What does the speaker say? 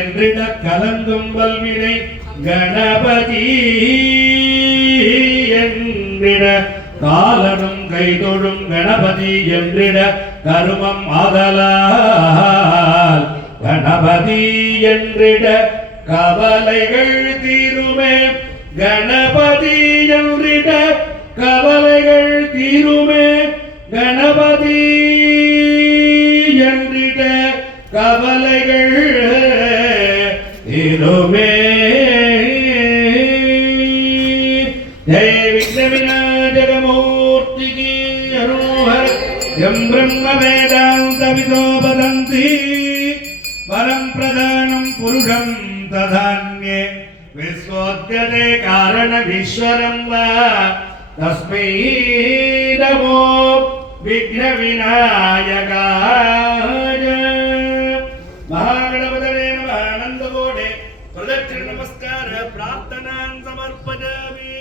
என்றிட கலந்தும் வல்வினை கணபதி என்றிட காலனும் கைதொழும் கணபதி என்றிட கருமம் ஆதலால் கணபதி என்றிட கவலைகள் தீருமே கணபதி என்றிட கவலைகள் தீருமே கணபதி என்றிட கவலைகள் தீருமே. ஜெய விக்ன விநாயகமூர்த்திக்கு அரோஹர. யம் பிரம்ம வேதாந்த விதோ வதந்தி பரம் பிரதானம் புருஷம் ததான்யே விஸ்வோத்யதே காரண விஸ்வரம் வா தஸ்மை நமோ விக்ன விநாயகாய. महागणपतये नमः. आनंद बोधे प्रदक्षिण नमस्कार प्रार्थना समर्पयामि.